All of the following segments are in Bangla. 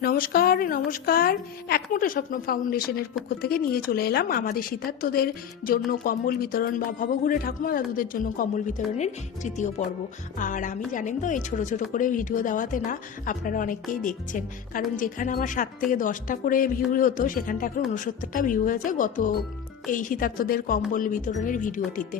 নমস্কার নমস্কার একমুঠো স্বপ্ন ফাউন্ডেশনের পক্ষ থেকে নিয়ে চলে এলাম আমাদের শীতার্তদের জন্য কম্বল বিতরণ বা ভবঘুরে ঠাকুমা দাদুদের জন্য কম্বল বিতরণের তৃতীয় পর্ব। আর আমি জানেন তো এই ছোট ছোট করে ভিডিও দেওয়াতে না আপনারা অনেককেই দেখছেন, কারণ যেখানে আমার 7 থেকে 10টা করে ভিউ হতো সেখানটা এখন 69টা ভিউ হয়েছে গত এই শীতার্তদের কম্বল বিতরণের ভিডিওটিতে।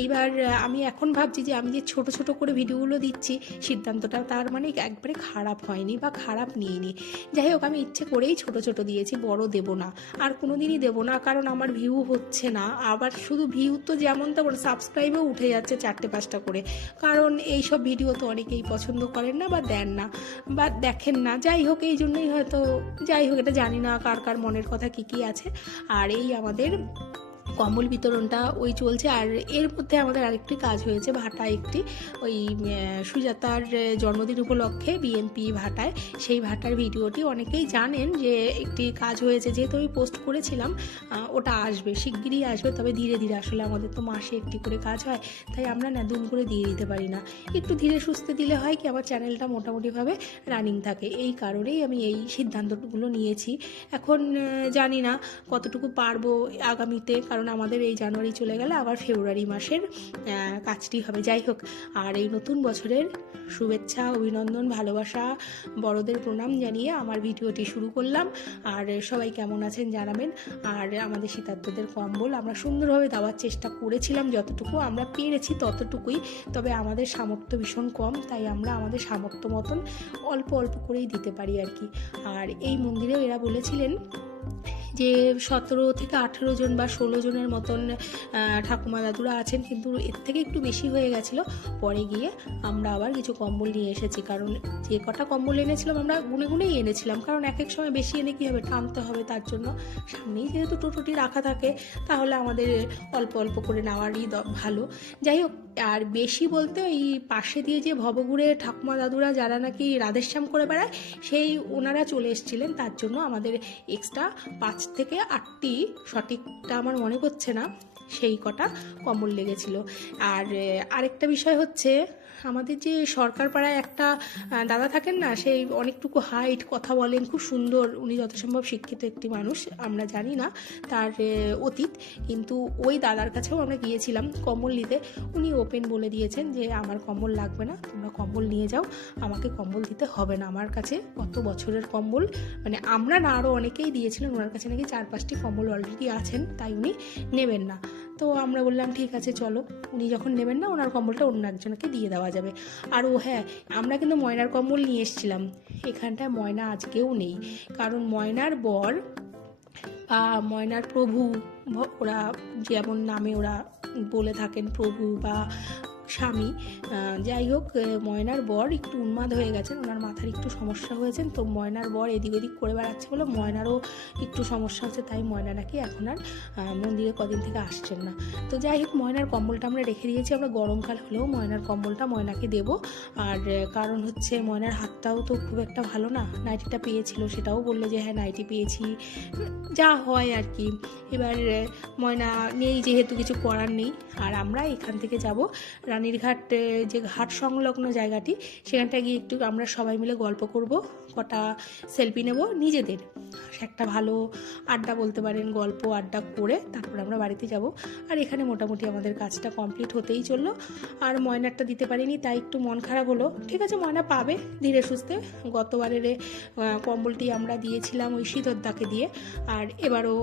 এইবার আমি এখন ভাবছি যে আমি যে ছোট ছোট করে ভিডিওগুলো দিচ্ছি সিদ্ধান্তটা তার মানে একবারে খারাপ হয়নি বা খারাপ নিইনি। যাই হোক, আমি ইচ্ছে করেই ছোট ছোট দিয়েছি, বড় দেব না, আর কোনো দিনই দেবো না, কারণ আমার ভিউ হচ্ছে না। আবার শুধু ভিউ তো যেমন তেমন সাবস্ক্রাইবও উঠে যাচ্ছে 4-5টা করে, কারণ এইসব ভিডিও তো অনেকেই পছন্দ করেন না বা দেন না বা দেখেন না। যাই হোক, এই জন্যই হয়তো, যাই হোক, এটা জানি না কার কার মনের কথা কী আছে। আর এই আমাদের কম্বল বিতরণটা ওই চলছে। আর এর মধ্যে আমাদের আরেকটি কাজ হয়েছে ভাটায়, একটি ওই সুজাতার জন্মদিন উপলক্ষে বিএমপি ভাটায়, সেই ভাটার ভিডিওটি অনেকেই জানেন যে একটি কাজ হয়েছে, যেহেতু আমি পোস্ট করেছিলাম। ওটা আসবে, শিগগিরই আসবে, তবে ধীরে ধীরে। আসলে আমাদের তো মাসে একটি করে কাজ হয়, তাই আমরা না দুম করে দিয়ে দিতে পারি না। একটু ধীরে সুস্থে দিলে হয় কি, আমার চ্যানেলটা মোটামুটিভাবে রানিং থাকে। এই কারণেই আমি এই সিদ্ধান্তগুলো নিয়েছি। এখন জানি না কতটুকু পারবো আগামীতে, কারণ আমাদের এই জানুয়ারি চলে গেলে আবার ফেব্রুয়ারি মাসের কাজটি হবে। যাই হোক, আর এই নতুন বছরের শুভেচ্ছা, অভিনন্দন, ভালোবাসা, বড়দের প্রণাম জানিয়ে আমার ভিডিওটি শুরু করলাম। আর সবাই কেমন আছেন জানাবেন। আর আমাদের শীতার্তদের কম্বল আমরা সুন্দরভাবে দেওয়ার চেষ্টা করেছিলাম, যতটুকু আমরা পেরেছি ততটুকুই। তবে আমাদের সামর্থ্য ভীষণ কম, তাই আমরা আমাদের সামর্থ্য মতন অল্প অল্প করেই দিতে পারি আর কি। আর এই মন্দিরেও এরা বলেছিলেন যে 17 থেকে 18 জন বা 16 জনের মতন ঠাকুমা দাদুরা আছেন, কিন্তু এর থেকে একটু বেশি হয়ে গেছিলো। পরে গিয়ে আমরা আবার কিছু কম্বল নিয়ে এসেছি, কারণ যে কটা কম্বল এনেছিলাম আমরা গুনে গুনেই এনেছিলাম, কারণ এক এক সময় বেশি এনে কী হবে, টানতে হবে। তার জন্য সামনেই যেহেতু টোটোটি রাখা থাকে, তাহলে আমাদের অল্প অল্প করে নেওয়ারই ভালো। যাই হোক, আর বেশি বলতে ওই পাশে দিয়ে যে ভবঘুরে ঠাকুমা দাদুরা যারা নাকি রাধেশ্যাম করে বেড়ায়, সেই ওনারা চলে এসেছিলেন। তার জন্য আমাদের এক্সট্রা 5 থেকে 8টি, সঠিকটা আমার মনে করছে না, সেই কটা কম্বল লেগেছিল। আর আরেকটা বিষয় হচ্ছে, আমাদের যে সরকার পাড়ায় একটা দাদা থাকেন না, সেই অনেকটুকু হাইট, কথা বলেন খুব সুন্দর, উনি যথাসম্ভব শিক্ষিত একটি মানুষ, আমরা জানি না তার অতীত, কিন্তু ওই দাদার কাছেও আমরা গিয়েছিলাম কম্বল নিতে। উনি ওপেন বলে দিয়েছেন যে আমার কম্বল লাগবে না, তোমরা কম্বল নিয়ে যাও, আমাকে কম্বল দিতে হবে না। আমার কাছে কত বছরের কম্বল, মানে আমরা না আরও অনেকেই দিয়েছিলেন, ওনার কাছে নাকি 4-5টি কম্বল অলরেডি আছেন, তাই উনি নেবেন না। তো আমরা বললাম ঠিক আছে চলো, উনি যখন নেবেন না, ওনার কম্বলটা অন্য একজনকে দিয়ে দেওয়া যাবে। আর ও হ্যাঁ, আমরা কিন্তু ময়নার কম্বল নিয়ে এসেছিলাম। এখানটায় ময়না আজকেও নেই, কারণ ময়নার বর বা ময়নার প্রভু, ওরা যেমন নামে ওরা বলে থাকেন, প্রভু বা স্বামী, যাই হোক, ময়নার বর একটু উন্মাদ হয়ে গেছেন, ওনার মাথার একটু সমস্যা হয়েছেন। তো ময়নার বর এদিক ওদিক করে বেড়াচ্ছে বলে ময়নারও একটু সমস্যা হচ্ছে, তাই ময়না নাকি এখন আর মন্দিরে কদিন থেকে আসছেন না। তো যাই হোক, ময়নার কম্বলটা আমরা রেখে দিয়েছি। আমরা গরমকাল হলেও ময়নার কম্বলটা ময়নাকে দেব। আর কারণ হচ্ছে ময়নার হাতটাও তো খুব একটা ভালো না, নাইটিটা পেয়েছিল, সেটাও বললে যে হ্যাঁ নাইটি পেয়েছি, যা হয় আর কি। এবার ময়না নেই যেহেতু কিছু করার নেই। আর আমরা এখান থেকে যাব রানীরঘাট, যে ঘাট সংলগ্ন জায়গাটি, সেখানটায় গিয়ে একটু আমরা সবাই মিলে গল্প করব, কটা সেলফি নেব নিজেদের, একটা ভালো আড্ডা বলতে পারেন, গল্প আড্ডা করে তারপর আমরা বাড়িতে যাব। আর এখানে মোটামুটি আমাদের কাজটা কমপ্লিট হতেই চললো। আর ময়নারটা দিতে পারিনি, তাই একটু মন খারাপ হলো। ঠিক আছে, ময়না পাবে ধীরে সুস্থে। গতবারের কম্বলটি আমরা দিয়েছিলাম ওই শীতলদাকে দিয়ে, আর এবারও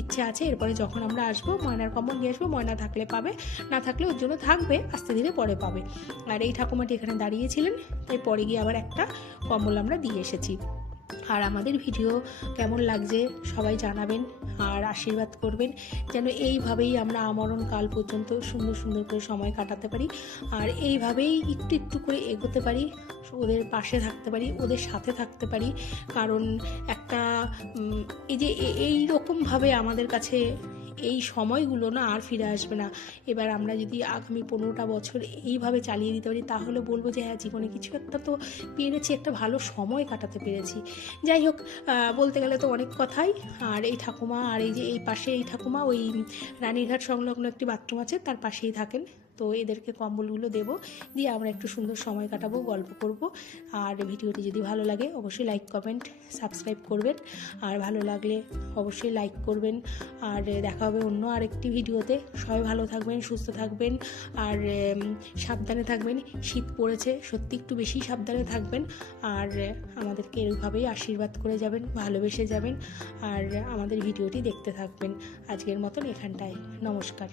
ইচ্ছে আছে এরপরে যখন আমরা আসবো ময়নার কম্বল নিয়ে আসবো, ময়না থাকলে পাবে, না থাকলে ওর জন্য থাকবে, আস্তে ধীরে পরে পাবে। আর এই ঠাকুমাটি এখানে দাঁড়িয়েছিলেন, তাই পরে গিয়ে আবার একটা কম্বল আমরা দিয়ে এসেছি। আর আমাদের ভিডিও কেমন লাগছে সবাই জানাবেন, আর আশীর্বাদ করবেন যেন এইভাবেই আমরা আমরণ কাল পর্যন্ত সুন্দর সুন্দর করে সময় কাটাতে পারি, আর এইভাবেই একটু একটু করে এগোতে পারি, ওদের পাশে থাকতে পারি, ওদের সাথে থাকতে পারি। কারণ একটা এই যে এই রকমভাবে আমাদের কাছে এই সময়গুলো না আর ফিরে আসবে না। এবার আমরা যদি আগামী 15টা বছর এইভাবে চালিয়ে দিতে পারি, তাহলে বলবো যে হ্যাঁ, জীবনে কিছু একটা তো পেরেছি, একটা ভালো সময় কাটাতে পেরেছি। যাই হোক, বলতে গেলে তো অনেক কথাই। আর এই ঠাকুমা, আর এই যে এই পাশে এই ঠাকুমা, ওই রানীরঘাট সংলগ্ন একটি বাথরুম আছে তার পাশেই থাকেন, তো এদেরকে কম্বলগুলো দেবো, দিয়ে আমরা একটু সুন্দর সময় কাটাবো, গল্প করব। আর ভিডিওটি যদি ভালো লাগে অবশ্যই লাইক, কমেন্ট, সাবস্ক্রাইব করবেন। আর ভালো লাগলে অবশ্যই লাইক করবেন। আর দেখা হবে অন্য আরেকটি ভিডিওতে। সবাই ভালো থাকবেন, সুস্থ থাকবেন, আর সাবধানে থাকবেন। শীত পড়েছে, সত্যি একটু বেশি সাবধানে থাকবেন। আর আমাদেরকে এরভাবেই আশীর্বাদ করে যাবেন, ভালোবেসে যাবেন, আর আমাদের ভিডিওটি দেখতে থাকবেন। আজকের মতন এখানটায়, নমস্কার।